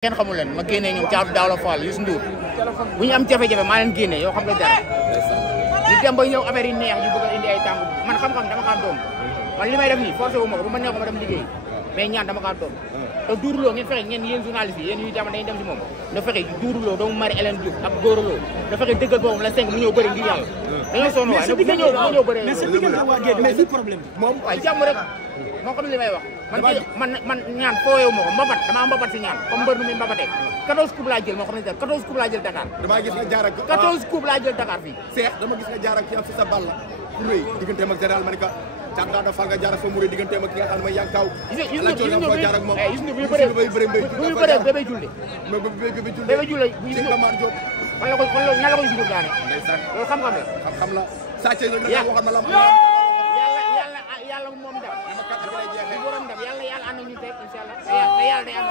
kenn xamul leen ma génnee ñoom Thiatou Daouda Fall Youssou Ndour bu ñu am jafe-jafe maa leen génne yow xam nga dara ñu dem ba ñëw affaire yi neex ñu bëgg a indi ay tànk man xam-xam dama kaa doom man li may def nii forcé wu ma ko bu ma neexoon ma dem liggéey mais ñaan dama kaa doom te duuruloo ngeen fexe ngeen yéen journaliste yi yéen ñuy jamono dañuy dem si moom na fexe duuruloo doomu Marie Hélène Diouf ak góoraloo na fexe dëggal boobu la 5 mu ñëw bëri ngir yàlla dañoo sonn waay na ñëw bëri moom waaye jàmm rek moo xam li may wax man ñaan fooyewu ma ko mbabat dama mbabat si ñaan comme mbër nu muy mbabatee 14 coups laa jël moo xam ne 14 coups laa jël Dakar dama gis nga jaar ak 14 coups laa jël Dakar fii Cheikh dama gis nga jaar ak ci am sa ball ku rëy digganteem ak général Malika Thiatou Daouda Fall nga jaar ak fa mu rëy digganteem ak ki nga xam ne mooy Yankaw jaar ak moom gis nga bu ñu bëree bébé julli bébé julli ci Kamar Diop nan la ko Youssou Ndour daane loolu xam-xam la xam la sàcce la nga waxal ma la yàlla moom dam di borom dam yàlla ànd ak ñu teg inshallah te yàlla day ànd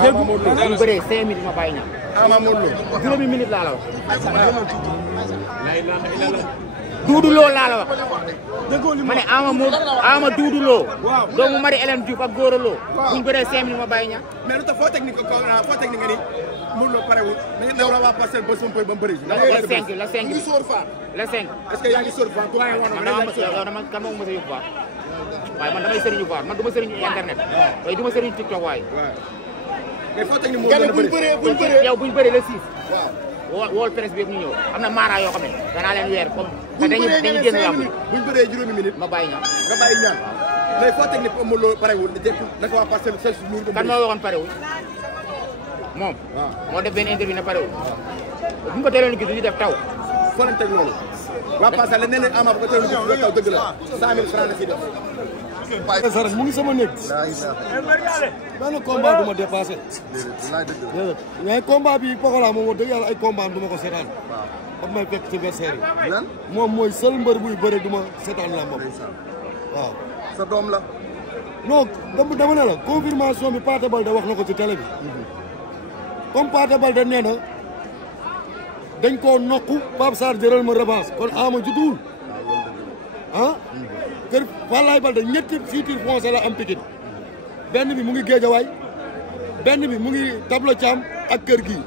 ak bu bëree 5 minutes ma bàyyi ñam Ama Modou Lo juróomi minutes laa la wax Doudou Lo laa la wax ma ne Ama Doudou Lo doomu Marie Hélène Diouf ak Gora Lo buñ bëree 5 minutes ma bàyyi ñam mais lu tax foo technique nga ni Modou Lo parewul da nga waa Parcelles ba son ba mu bëri la 5 ngi sóor Faar la 5 est-ce que yaa ngi sóor Faar doyen woon dama kan moo mos a yóbbu Faar waaye man damay sëriñu Faar man du ma sëriñu internet waaye du ma sëriñu TikTok waaye mais foo technique Modou Lo buñ bëree yow buñ bëree le 6 waaw wool presse bi yëpp ñu ñëw am na maara yoo xam ne danaa leen weer comme te dañuy génn lamb buñ bëree juróomi minutes ma bàyyi ñam nga bàyyi ñaan mais foo technique Modou Lo parewul naka waa Parcelles kan moo waxoon parewul moom moo def benn interview ne parewul bu ñu ko teeloon gis ñu def taw foo leen teg loolu waa Parcelles nee nañ Ama bu ko teeloon gis taw dëgg la 100 000 francs la ci def Saras mu ngi sama néeg benn combat du ma dépassé mais combat bi Pokola moom wax dëgg yàlla ay combat du ma ko seetaan daf may fekk ci versaire yi moom mooy seul mbër buy bëre du ma seetaan la moom waaw sa doom la non dama ne la confirmation bi Pathé Baldé wax na ko ci télé bi comme Pathé Baldé nee na dañ koo nokku Pape Sarr jëral ma revanche kon Ama jutuwul ah kër Falaye Baldé ñetti titre foncier la am Pikine benn bi mu ngi Géejawaay benn bi mu ngi Tableau Thiam ak kër gi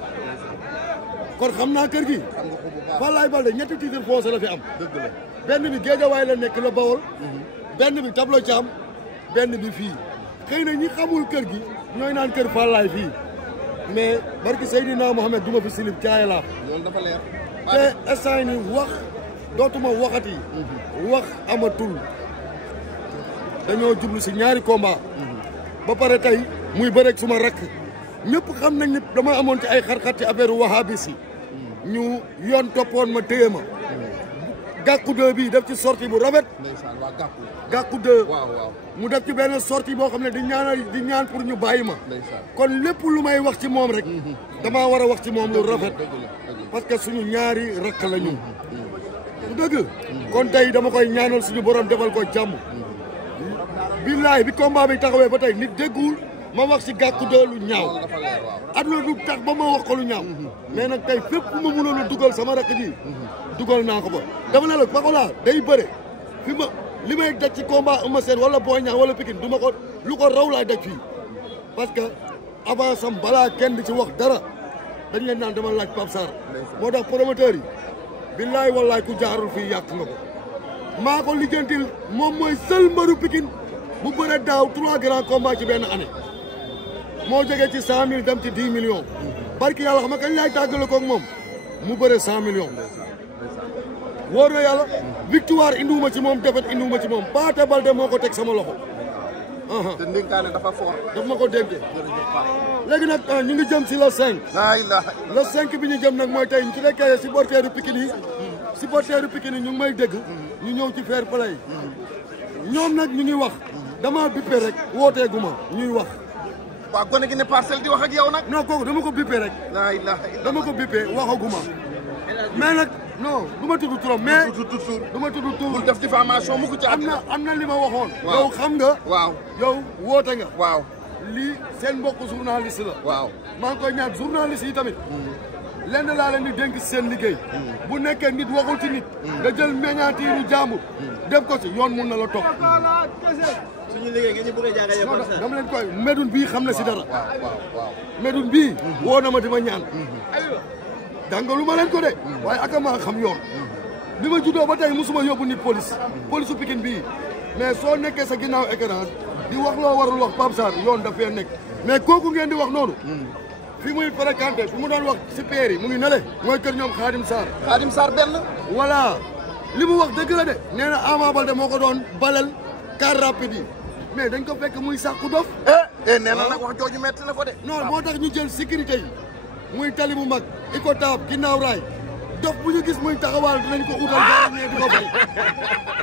kon xam naa kër gi Falaye Baldé ñetti titre foncier la fi am benn bi Géejawaay la nekk la Bawol benn bi Tableau Thiam benn bi fii xëy na ñi xamul kër gi ñooy naan kër Falaye fii mais barki Seydina Mohamed du ma fi silib caaye laa dafa leer te instant ni wax dootuma waxati wax amatul dañoo jublu si ñaari combat ba pare tey muy bëreeg suma rakk ñëpp xam nañ ne dama amoon ci ay xar-xar ci affaire wahabis yi ñu yoon toppoon ma téye ma gàkku 2 bi def ci sortie bu rafet gàkku 2 mu def ci benn sortie boo xam ne di ñaan pour ñu bàyyi ma kon lépp lu may wax ci moom rek damaa war a wax ci moom lu rafet parce que suñu ñaari rakk la ñu bu dëgg kon tey dama koy ñaanal suñu borom defal ko jàmm billaay bi combat bi taxawee ba tey nit déggul ma wax ci gàkku 2 lu ñaaw aduna du tax ba ma wax ko lu ñaaw mais nag tey fépp ma mënoon a dugal sama rakk ji dugal naa ko ba dama ne la Pokola day bëre fi ma li may daj ci combat Eumeu Sène wala Boy Niang wala Pikine du ma ko lu ko raw laay daj fii parce que avant sam balaa kenn di ci wax dara dañ leen naan dama laaj Pape Sarr moo tax promoteurs yi billaay wallaay ku jaarul fii yàq nga ko maa ko lijjantil moom mooy seul mbaru Pikine bu bëre daaw 3 grands combats ci benn année moo jógee ci 100 000 dem ci 10 millions barki yàlla xam nga kañ laay tàggale koog moom mu bëre 100 millions wóor na yàlla victoire indiwuma ci moom défaite indiwuma ci moom Pathé Baldé moo ko teg sama loxo te ndénkaane dafa fort daf ma ko dégg léegi nag ñu ngi jëm si le 5 le 5 bi ñu jëm nag mooy tey su nekkee supporteru Pikine yi supporteru Pikine yi ñu ngi may dégg ñu ñëw ci fair play ñoom nag ñu ngi wax dama bippe rek wooteeguma ñuy wax waaw gone gi ne Parcelles di wax ak yow nag non kooku dama ko bippe rek dama ko bippe waxaguma mais nag non du ma tudd turam mais du ma tudd tur def diffamation mu ko ci am na li ma waxoon yow xam nga yow woote nga lii seen mbokk journaliste la maa ngi koy ñaan journaliste yi tamit lenn laa leen di dénk seen liggéey bu nekkee nit waxul ci nit nga jël meññaatiiru jàmbur def ko ci yoon mun na la topp suñu liggéey ngeen ñu bëgg a jaaga yow dama leen koy Médoune bii xam na si dara Médoune bii woo na ma di ma ñaan dangalu ma leen ko de waaye aka maa xam yoon bi ma juddoo ba tey musuma yóbbu nit police su Pikine bii mais soo nekkee sa ginnaaw écran di wax loo warul wax Pape Sarr yoon dafee nekk mais kooku ngeen di wax noonu fi muy fréquenté fi mu doon wax si peer yi mu ngi nele mooy kër ñoom Khadim Sarr benn voilà li mu wax dëgg la de nee na Ama Baldé moo ko doon balal car rapide yi mais dañ ko fekk muy sàkku dof nee na nag wax jooju metti na ko de non moo tax ñu jël sécurité yi muy tali bu mag Icotaf ginnaaw raay dof bu ñu gis muy taxawaal dinañ ko utal dara ñee di ko bay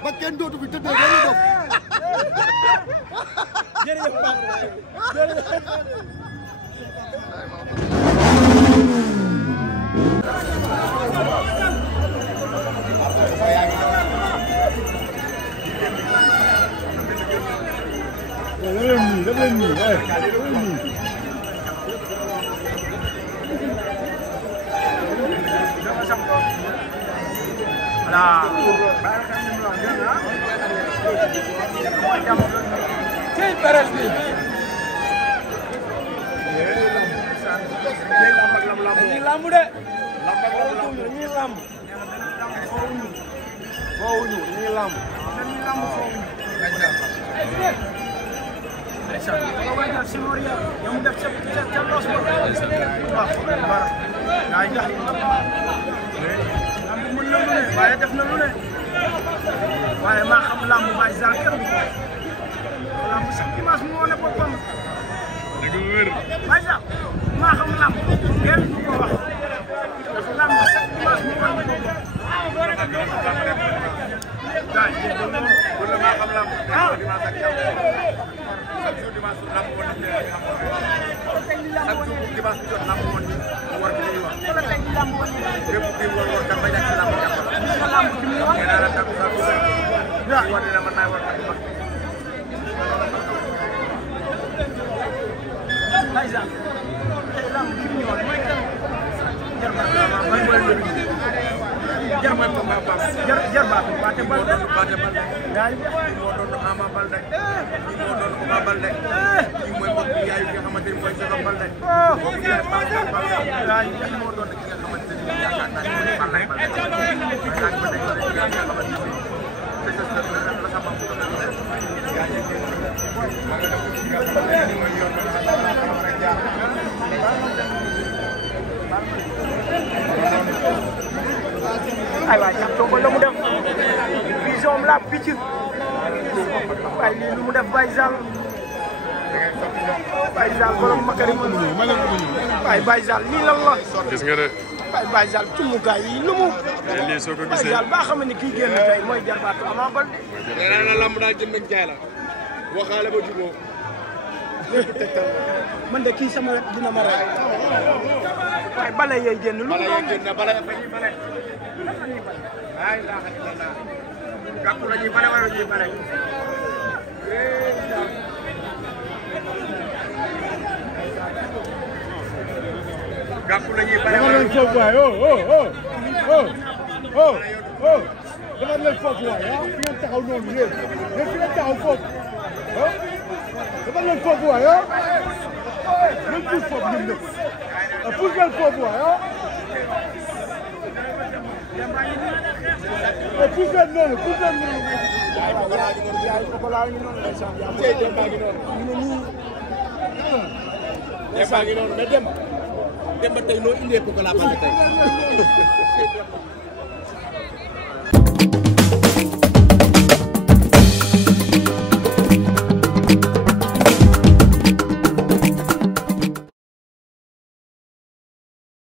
ba kenn dootu fi tëddee dañuy dof jërëjëf Pape Cey Perez bi dañuy lamb de dañuy lamb foowuñu dañuy lamb waaye def na lu ne waaye maa xam lamb Baye Zale kenn du ko lamb sax dimanche mu wane boppam Baye Zale maa xam lamb kenn du ko wax lamb sax dimanche mu wane boppam daay wala maa xam lamb dimanche ak yow chaque jour dimanche lamb woon nañ chaque jour dimanche jot lamb woon ni war bi ñuy wax lépp kii war kan bay nekk ci lamb nee naa la takku saa bi wane na man maay war kat mag Baye Zale tey lamb bi ñu wax mooy kan jarbaat ko Paate Balde ngaay moo doon Ama Balde ñi moo doon Ama Balde ñi mooy mbokk yaayu ki nga xamante ni mooy Sega Balde boobu yaay Balde ngaay moo doon ki nga xamante ni yaakaar naa ni mooy Balaye Balde ngaay ba tey ki nga xamante ni la sama bu ko mooy yoon ay waay sax toogal la mu def vision la picc waaye lii lu mu def Baye Zale borom makari waaye Baye Zale lii lan la gis nga de waaye Baye Zale cumukaay yi lu mu lii soo ko Baye gisee Zale baa xam ne kii génn tey mooy jarbaatu Ama Baldé nee na lamb daal jënd ak jaay la waxaale ba jubóo man de kii sama wet dina ma rey waaye bale yey génn lu mu doon bale ay la ilaha gàkku la ñuy bale wala ñuy bale gàkku la ñuy bale wala ñuy dama leen foofu waay ah fi ngeen taxaw noonu yéen fi ngeen taxaw foofu ah dama leen foofu waay ah nañ puus foofu ñun ñëpp puus leen foofu waay ah puus leen noonu yaay Pokola ngi noonu ndeysaan tey dem baa ngi noonu dem baa ngi noonu mais dem ba tey noo indee Pokola Baldé tey